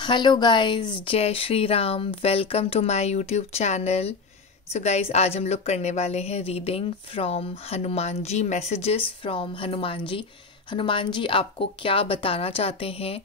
Hello guys, जय Shri Ram. Welcome to my YouTube channel. So guys, आज हम लोग करने वाले हैं reading from Hanuman ji, messages from Hanuman ji. Hanuman ji आपको क्या बताना चाहते हैं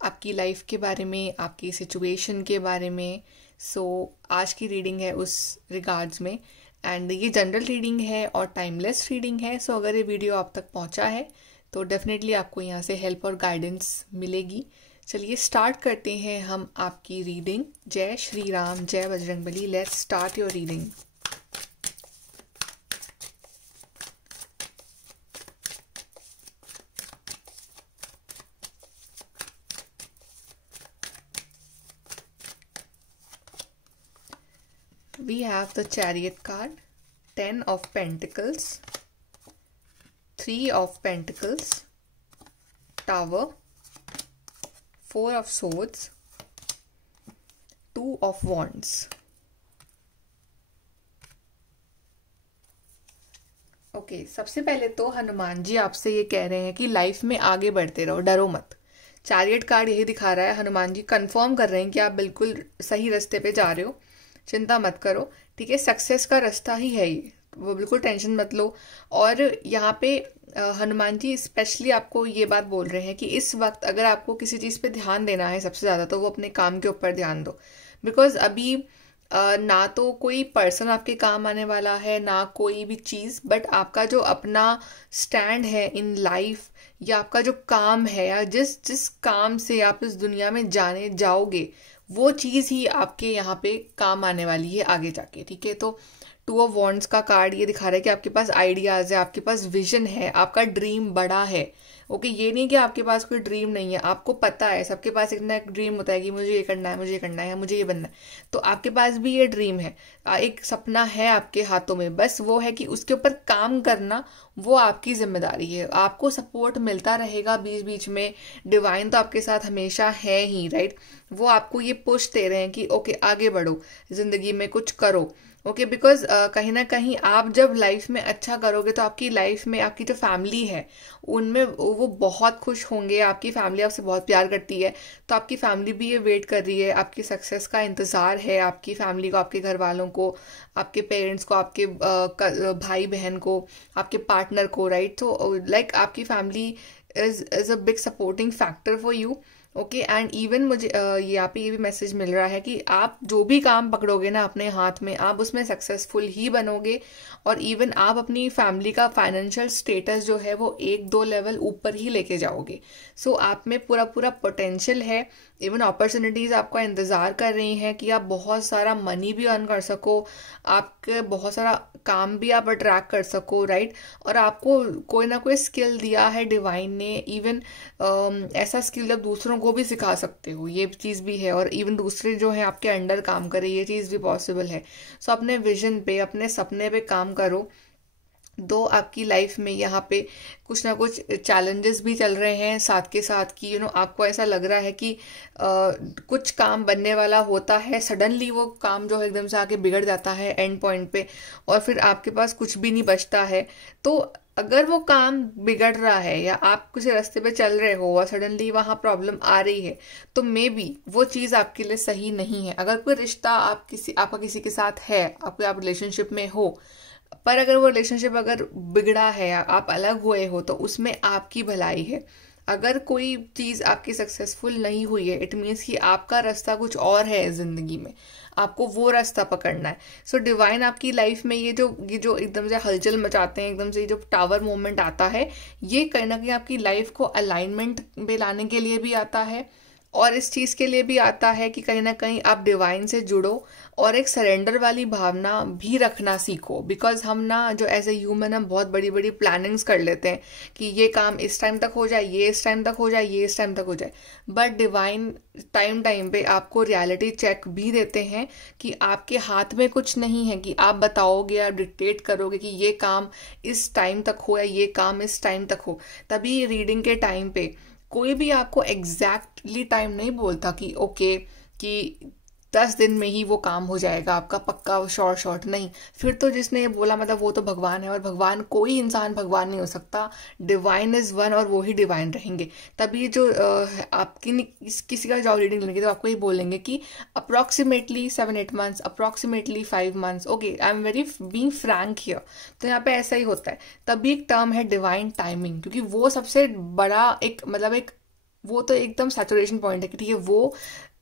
आपकी लाइफ के बारे में, आपकी सिचुएशन के बारे में। सो आज की रीडिंग है उस रिगार्ड्स में। एंड ये जनरल रीडिंग है और टाइमलेस रीडिंग है। सो अगर ये वीडियो आप तक पहुंचा है तो डेफिनेटली आपको यहाँ से हेल्प और गाइडेंस मिलेगी। चलिए स्टार्ट करते हैं हम आपकी रीडिंग। जय श्री राम, जय Bajrangbali. Let's start your reading. We have the Chariot card, 10 of Pentacles, 3 of Pentacles, Tower, 4 of Swords, 2 of Wands. Okay, सबसे पहले तो हनुमान जी आपसे ये कह रहे हैं कि लाइफ में आगे बढ़ते रहो, डरो मत। चैरियट कार्ड यही दिखा रहा है। हनुमान जी कंफर्म कर रहे हैं कि आप बिल्कुल सही रास्ते पे जा रहे हो, चिंता मत करो। ठीक है, सक्सेस का रास्ता ही है ये, वो बिल्कुल टेंशन मत लो। और यहाँ पे हनुमान जी स्पेशली आपको ये बात बोल रहे हैं कि इस वक्त अगर आपको किसी चीज़ पे ध्यान देना है सबसे ज़्यादा, तो वो अपने काम के ऊपर ध्यान दो। बिकॉज अभी ना तो कोई पर्सन आपके काम आने वाला है, ना कोई भी चीज़, बट आपका जो अपना स्टैंड है इन लाइफ, या आपका जो काम है, या जिस जिस काम से आप इस दुनिया में जाने जाओगे, वो चीज़ ही आपके यहाँ पे काम आने वाली है आगे जाके। ठीक है, तो 2 ऑफ वॉन्ड्स का कार्ड ये दिखा रहा है कि आपके पास आइडियाज़ है, आपके पास विजन है, आपका ड्रीम बड़ा है। ओके, ये नहीं कि आपके पास कोई ड्रीम नहीं है, आपको पता है सबके पास एक ना एक ड्रीम होता है कि मुझे ये करना है, मुझे ये करना है, मुझे ये बनना है। तो आपके पास भी ये ड्रीम है, एक सपना है आपके हाथों में। बस वो है कि उसके ऊपर काम करना, वो आपकी जिम्मेदारी है। आपको सपोर्ट मिलता रहेगा बीच बीच में, डिवाइन तो आपके साथ हमेशा है ही, राइट। वो आपको ये पुश दे रहे हैं कि ओके आगे बढ़ो, जिंदगी में कुछ करो। ओके, बिकॉज कहीं ना कहीं आप जब लाइफ में अच्छा करोगे तो आपकी लाइफ में आपकी जो फैमिली है उनमें वो बहुत खुश होंगे। आपकी फैमिली आपसे बहुत प्यार करती है, तो आपकी फैमिली भी ये वेट कर रही है, आपकी सक्सेस का इंतज़ार है। आपकी फैमिली को, आपके घर वालों को, आपके पेरेंट्स को, आपके भाई बहन को, आपके पार्टनर को, राइट। तो लाइक आपकी family is a big supporting factor for you. Okay, and even मुझे यहाँ पे ये भी मैसेज मिल रहा है कि आप जो भी काम पकड़ोगे ना अपने हाथ में, आप उसमें सक्सेसफुल ही बनोगे। और इवन आप अपनी फैमिली का फाइनेंशियल स्टेटस जो है वो 1-2 लेवल ऊपर ही लेके जाओगे। सो आप में पूरा पूरा पोटेंशियल है। इवन अपॉर्चुनिटीज़ आपका इंतज़ार कर रही हैं कि आप बहुत सारा मनी भी अर्न कर सको, आपके बहुत सारा काम भी आप अट्रैक्ट कर सको, राइट। और आपको कोई ना कोई स्किल दिया है डिवाइन ने। इवन ऐसा स्किल आप दूसरों को भी सिखा सकते हो, ये चीज़ भी है। और इवन दूसरे जो है आपके अंडर काम करे, ये चीज़ भी पॉसिबल है। सो अपने विजन पे, अपने सपने पे काम करो। दो आपकी लाइफ में यहाँ पे कुछ ना कुछ चैलेंजेस भी चल रहे हैं साथ के साथ, कि आपको ऐसा लग रहा है कि कुछ काम बनने वाला होता है, सडनली वो काम जो है एकदम से आके बिगड़ जाता है एंड पॉइंट पे, और फिर आपके पास कुछ भी नहीं बचता है। तो अगर वो काम बिगड़ रहा है या आप किसी रास्ते पे चल रहे हो और सडनली वहाँ प्रॉब्लम आ रही है, तो मे बी वो चीज़ आपके लिए सही नहीं है। अगर कोई रिश्ता आपका किसी के साथ है, आप रिलेशनशिप में हो, पर अगर वो रिलेशनशिप अगर बिगड़ा है या आप अलग हुए हो, तो उसमें आपकी भलाई है। अगर कोई चीज़ आपकी सक्सेसफुल नहीं हुई है, इट मीन्स कि आपका रास्ता कुछ और है ज़िंदगी में, आपको वो रास्ता पकड़ना है। सो डिवाइन आपकी लाइफ में ये जो एकदम से हलचल मचाते हैं, एकदम से जो टावर मोमेंट आता है, ये कहीं ना कहीं आपकी लाइफ को अलाइनमेंट में लाने के लिए भी आता है, और इस चीज़ के लिए भी आता है कि कहीं ना कहीं आप डिवाइन से जुड़ो और एक सरेंडर वाली भावना भी रखना सीखो। बिकॉज हम ना जो एज ए ह्यूमन हम बहुत बड़ी बड़ी प्लानिंग्स कर लेते हैं कि ये काम इस टाइम तक हो जाए, ये इस टाइम तक हो जाए, ये इस टाइम तक हो जाए। बट डिवाइन टाइम टाइम पे आपको रियलिटी चेक भी देते हैं कि आपके हाथ में कुछ नहीं है कि आप बताओगे, आप डिक्टेट करोगे कि ये काम इस टाइम तक हो या ये काम इस टाइम तक हो। तभी रीडिंग के टाइम पे कोई भी आपको एग्जैक्टली टाइम नहीं बोलता कि ओके कि 10 दिन में ही वो काम हो जाएगा आपका पक्का, शॉर्ट शॉर्ट नहीं। फिर तो जिसने ये बोला मतलब वो तो भगवान है, और भगवान, कोई इंसान भगवान नहीं हो सकता। डिवाइन इज वन और वो ही डिवाइन रहेंगे। तभी जो आपकी किसी का जॉब रीडिंग लेंगे तो आपको ये बोलेंगे कि approximately 7-8 months, approximately 5 months. Okay, I am very being Frank here. तो यहाँ पे ऐसा ही होता है। तभी एक टर्म है डिवाइन टाइमिंग, क्योंकि वो सबसे बड़ा एक मतलब एक वो तो एकदम सैचुरेशन पॉइंट है कि ठीक है वो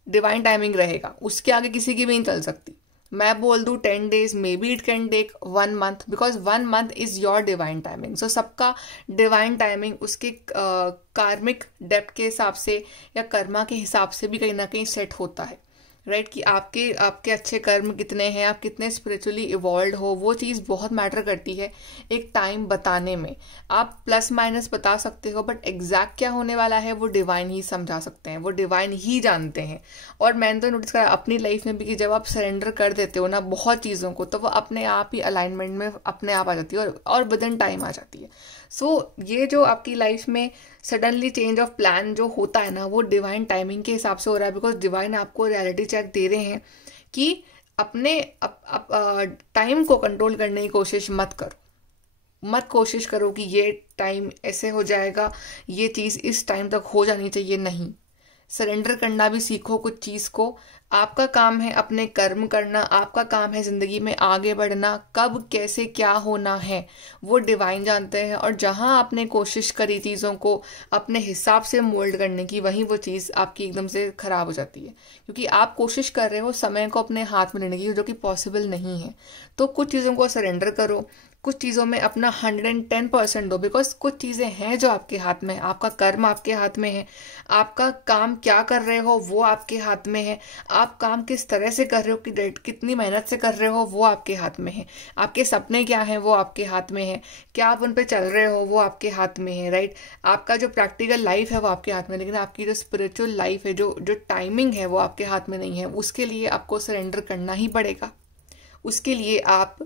डिवाइन टाइमिंग रहेगा, उसके आगे किसी की भी नहीं चल सकती। मैं बोल दूं 10 days, maybe it can take 1 month, because 1 month is your divine timing. So सबका डिवाइन टाइमिंग उसके कार्मिक डेप्थ के हिसाब से या कर्मा के हिसाब से भी कहीं ना कहीं सेट होता है, राइट। कि आपके आपके अच्छे कर्म कितने हैं, आप कितने स्पिरिचुअली इवॉल्व हो, वो चीज़ बहुत मैटर करती है एक टाइम बताने में। आप प्लस माइनस बता सकते हो, बट एग्जैक्ट क्या होने वाला है वो डिवाइन ही समझा सकते हैं, वो डिवाइन ही जानते हैं। और मैंने तो नोटिस करा अपनी लाइफ में भी कि जब आप सरेंडर कर देते हो ना बहुत चीज़ों को, तो वो अपने आप ही अलाइनमेंट में अपने आप आ जाती है, और विद इन टाइम आ जाती है। सो ये जो आपकी लाइफ में सडनली चेंज ऑफ प्लान जो होता है ना, वो डिवाइन टाइमिंग के हिसाब से हो रहा है, बिकॉज डिवाइन आपको रियलिटी चेक दे रहे हैं कि अपने टाइम को कंट्रोल करने की कोशिश मत करो। मत कोशिश करो कि ये टाइम ऐसे हो जाएगा, ये चीज़ इस टाइम तक हो जानी चाहिए, नहीं। सरेंडर करना भी सीखो कुछ चीज़ को। आपका काम है अपने कर्म करना, आपका काम है जिंदगी में आगे बढ़ना। कब कैसे क्या होना है वो डिवाइन जानते हैं, और जहां आपने कोशिश करी चीज़ों को अपने हिसाब से मोल्ड करने की, वहीं वो चीज़ आपकी एकदम से खराब हो जाती है, क्योंकि आप कोशिश कर रहे हो समय को अपने हाथ में लेने की, जो कि पॉसिबल नहीं है। तो कुछ चीज़ों को सरेंडर करो, कुछ चीज़ों में अपना 110% दो, बिकॉज कुछ चीज़ें हैं जो आपके हाथ में है। आपका कर्म आपके हाथ में है, आपका काम क्या कर रहे हो वो आपके हाथ में है, आप काम किस तरह से कर रहे हो, कितनी मेहनत से कर रहे हो वो आपके हाथ में है, आपके सपने क्या हैं वो आपके हाथ में है, क्या आप उन पे चल रहे हो वो आपके हाथ में है, राइट। आपका जो प्रैक्टिकल लाइफ है वो आपके हाथ में, लेकिन आपकी जो स्पिरिचुअल लाइफ है, जो जो टाइमिंग है वो आपके हाथ में नहीं है। उसके लिए आपको सरेंडर करना ही पड़ेगा। उसके लिए आप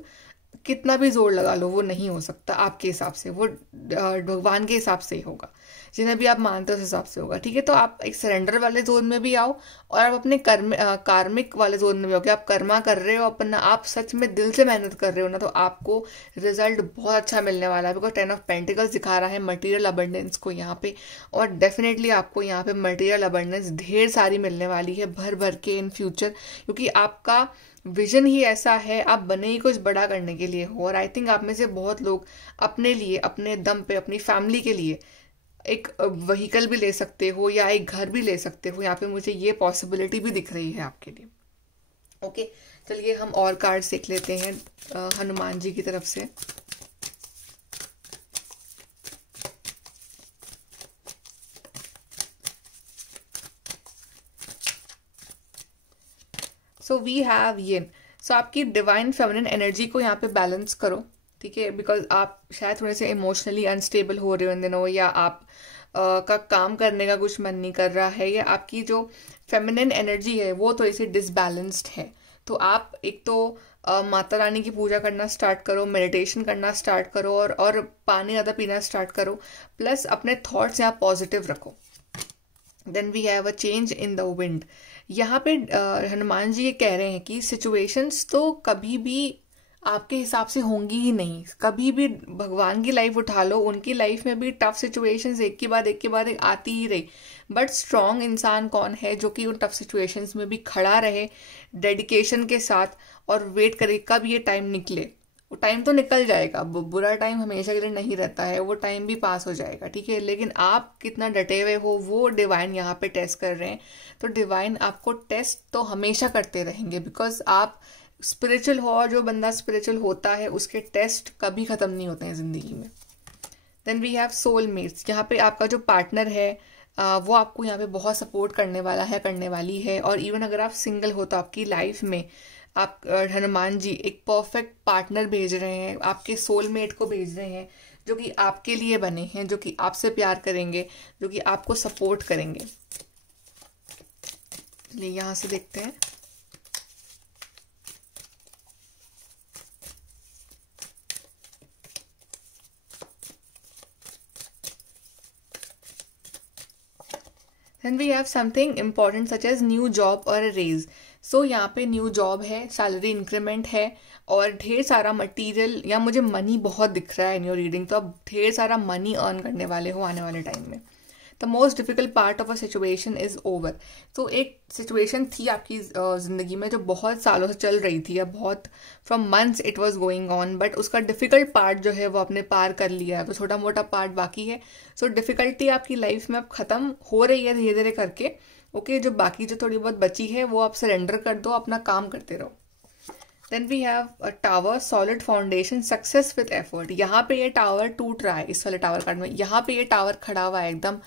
कितना भी जोर लगा लो वो नहीं हो सकता आपके हिसाब से, वो भगवान के हिसाब से ही होगा, जिन्हें भी आप मानते हो उस हिसाब से होगा, ठीक है। तो आप एक सरेंडर वाले जोन में भी आओ, और आप अपने कार्मिक वाले जोन में भी आओ कि आप कर्मा कर रहे हो अपना, आप सच में दिल से मेहनत कर रहे हो ना, तो आपको रिजल्ट बहुत अच्छा मिलने वाला है। बिकॉज 10 of Pentacles दिखा रहा है मटेरियल अबंडेंस को यहाँ पे, और डेफिनेटली आपको यहाँ पे मटेरियल अबंडेंस ढेर सारी मिलने वाली है भर भर के इन फ्यूचर, क्योंकि आपका विजन ही ऐसा है, आप बने ही कुछ बड़ा करने के लिए हो। और आई थिंक आप में से बहुत लोग अपने लिए, अपने दम पे, अपनी फैमिली के लिए एक व्हीकल भी ले सकते हो, या एक घर भी ले सकते हो। यहाँ पे मुझे ये पॉसिबिलिटी भी दिख रही है आपके लिए। ओके, चलिए हम और कार्ड्स देख लेते हैं हनुमान जी की तरफ से। सो वी हैव ये। सो आपकी डिवाइन फेमिनिन एनर्जी को यहाँ पे बैलेंस करो, ठीक है। बिकॉज आप शायद थोड़े से इमोशनली अनस्टेबल हो रहे हो इन दिनों, या आप का काम करने का कुछ मन नहीं कर रहा है, या आपकी जो फेमिनिन एनर्जी है वो थोड़ी सी डिसबैलेंस्ड है। तो आप एक तो माता रानी की पूजा करना स्टार्ट करो, मेडिटेशन करना स्टार्ट करो, और पानी ज़्यादा पीना स्टार्ट करो, प्लस अपने थॉट्स यहाँ पॉजिटिव रखो। Then we have a change in the wind. यहाँ पे हनुमान जी ये कह रहे हैं कि सिचुएशंस तो कभी भी आपके हिसाब से होंगी ही नहीं। कभी भी भगवान की लाइफ उठा लो, उनकी लाइफ में भी टफ सिचुएशंस एक के बाद एक के बाद एक आती ही रही, बट स्ट्रांग इंसान कौन है जो कि उन टफ सिचुएशंस में भी खड़ा रहे डेडिकेशन के साथ, और वेट करे कब ये टाइम निकले। वो टाइम तो निकल जाएगा, बुरा टाइम हमेशा के लिए नहीं रहता है, वो टाइम भी पास हो जाएगा, ठीक है। लेकिन आप कितना डटे हुए हो वो डिवाइन यहाँ पे टेस्ट कर रहे हैं। तो डिवाइन आपको टेस्ट तो हमेशा करते रहेंगे, बिकॉज आप स्पिरिचुअल हो, और जो बंदा स्पिरिचुअल होता है उसके टेस्ट कभी खत्म नहीं होते हैं जिंदगी में। Then we have soulmates. यहाँ पे आपका जो पार्टनर है वो आपको यहाँ पे बहुत सपोर्ट करने वाला है, करने वाली है। और इवन अगर आप सिंगल हो तो आपकी लाइफ में आप हनुमान जी एक परफेक्ट पार्टनर भेज रहे हैं, आपके सोलमेट को भेज रहे हैं, जो कि आपके लिए बने हैं, जो कि आपसे प्यार करेंगे, जो कि आपको सपोर्ट करेंगे। चलिए यहाँ से देखते हैं। Then we have something important such as new job और रेज। सो यहाँ पे न्यू जॉब है, सैलरी इंक्रीमेंट है और ढेर सारा मटेरियल या मुझे मनी बहुत दिख रहा है इन योर रीडिंग, तो आप ढेर सारा मनी अर्न करने वाले हो आने वाले टाइम में। The most difficult part of a situation is over. तो एक सिचुएशन थी आपकी जिंदगी में जो बहुत सालों से चल रही थी, या बहुत from months it was going on, but उसका डिफिकल्ट पार्ट जो है वो आपने पार कर लिया है, वो छोटा मोटा पार्ट बाकी है। सो डिफिकल्टी आपकी लाइफ में अब खत्म हो रही है धीरे धीरे करके। ओके, जो बाकी जो थोड़ी बहुत बची है वो आप सरेंडर कर दो, अपना काम करते रहो। Then we have a tower, solid foundation, success with effort. यहाँ पे ये टावर टूट रहा है इस वाले टावर कार्ड में, यहाँ पे ये टावर खड़ा हुआ है एकदम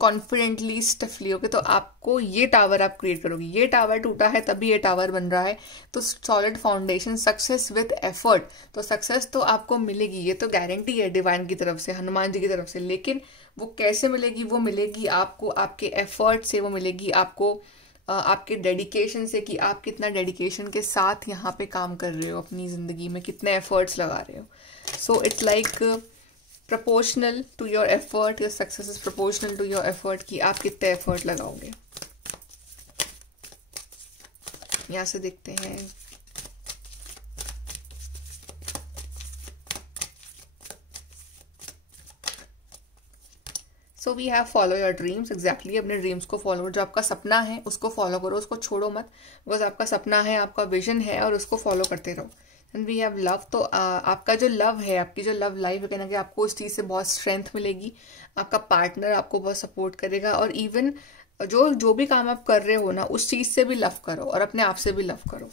कॉन्फिडेंटली, स्टिफली। ओके, तो आपको ये टावर आप क्रिएट करोगे, ये टावर टूटा है तभी ये टावर बन रहा है। तो solid foundation, success with effort, तो सक्सेस तो आपको मिलेगी, ये तो गारंटी है डिवाइन की तरफ से, हनुमान जी की तरफ से। लेकिन वो कैसे मिलेगी? वो मिलेगी आपको आपके एफर्ट से, वो मिलेगी आपको आपके डेडिकेशन से, कि आप कितना डेडिकेशन के साथ यहाँ पे काम कर रहे हो अपनी ज़िंदगी में, कितने एफर्ट्स लगा रहे हो। So it's like proportional to your effort, your success is proportional to your effort, कि आप कितने एफर्ट लगाओगे। यहाँ से देखते हैं। So we have follow your dreams. Exactly, अपने ड्रीम्स को फॉलो, जो आपका सपना है उसको फॉलो करो, उसको छोड़ो मत, बिकॉज आपका सपना है, आपका विजन है, और उसको फॉलो करते रहो। एंड वी हैव लव, तो आपका जो लव है, आपकी जो लव लाइफ है, कहना कि आपको उस चीज़ से बहुत स्ट्रेंथ मिलेगी, आपका पार्टनर आपको बहुत सपोर्ट करेगा, और इवन जो भी काम आप कर रहे हो ना, उस चीज़ से भी लव करो और अपने आप से भी लव करो।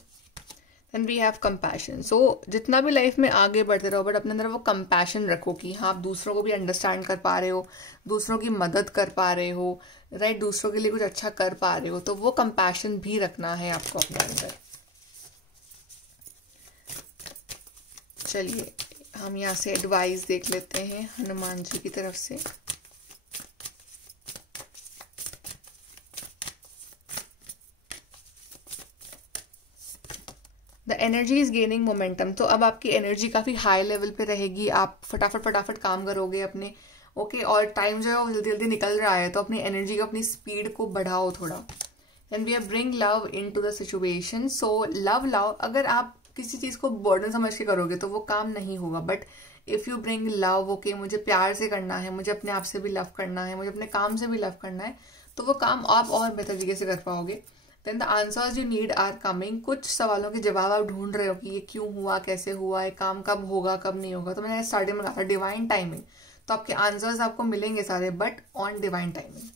And we have compassion. So जितना भी लाइफ में आगे बढ़ते रहो, बट अपने अंदर वो कंपैशन रखो कि हाँ, आप दूसरों को भी अंडरस्टैंड कर पा रहे हो, दूसरों की मदद कर पा रहे हो, राइट, दूसरों के लिए कुछ अच्छा कर पा रहे हो, तो वो कंपैशन भी रखना है आपको अपने अंदर। चलिए हम यहाँ से एडवाइस देख लेते हैं हनुमान जी की तरफ से। The energy is gaining momentum. तो अब आपकी एनर्जी काफी हाई लेवल पे रहेगी, आप फटाफट काम करोगे अपने। ओके, और टाइम जो है वो जल्दी जल्दी निकल रहा है, तो अपनी एनर्जी को, अपनी स्पीड को बढ़ाओ थोड़ा। And we bring love into the situation. So love, अगर आप किसी चीज को बर्डन समझ के करोगे तो वो काम नहीं होगा, but if you bring love, okay, मुझे प्यार से करना है, मुझे अपने आप से भी लव करना है, मुझे अपने काम से भी लव करना है, तो वो काम आप और बेहतर तरीके से कर पाओगे। Then the answers you need are coming. कुछ सवालों के जवाब आप ढूंढ रहे हो कि ये क्यों हुआ, कैसे हुआ, ये काम कब होगा, कब नहीं होगा। तो मैंने स्टार्टिंग में कहा था डिवाइन टाइमिंग, तो आपके आंसर्स आपको मिलेंगे सारे, but on divine timing.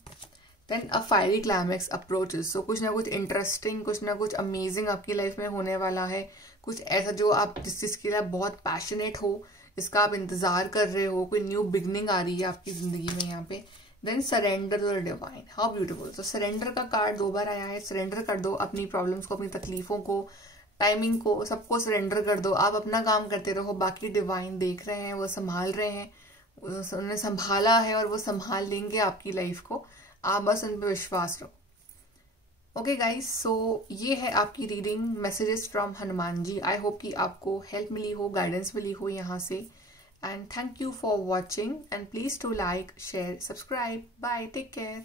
Then a fiery climax approaches. So कुछ ना कुछ इंटरेस्टिंग, कुछ ना कुछ अमेजिंग आपकी लाइफ में होने वाला है, कुछ ऐसा जो आप जिस चीज के लिए बहुत पैशनेट हो, इसका आप इंतजार कर रहे हो, कोई न्यू बिगनिंग आ रही है आपकी जिंदगी में यहाँ पे। Then surrender to the divine, how beautiful. तो सरेंडर का कार्ड 2 बार आया है। सरेंडर कर दो अपनी प्रॉब्लम्स को, अपनी तकलीफों को, टाइमिंग को, सबको सरेंडर कर दो। आप अपना काम करते रहो, बाकी डिवाइन देख रहे हैं, वो संभाल रहे हैं, उन्होंने संभाला है और वो संभाल लेंगे आपकी लाइफ को। आप बस उन पर विश्वास रखो। ओके गाइज, सो ये है आपकी reading, messages from Hanuman ji. I hope कि आपको हेल्प मिली हो, गाइडेंस मिली हो यहाँ से। And thank you for watching, and please to like, share, subscribe. Bye, take care.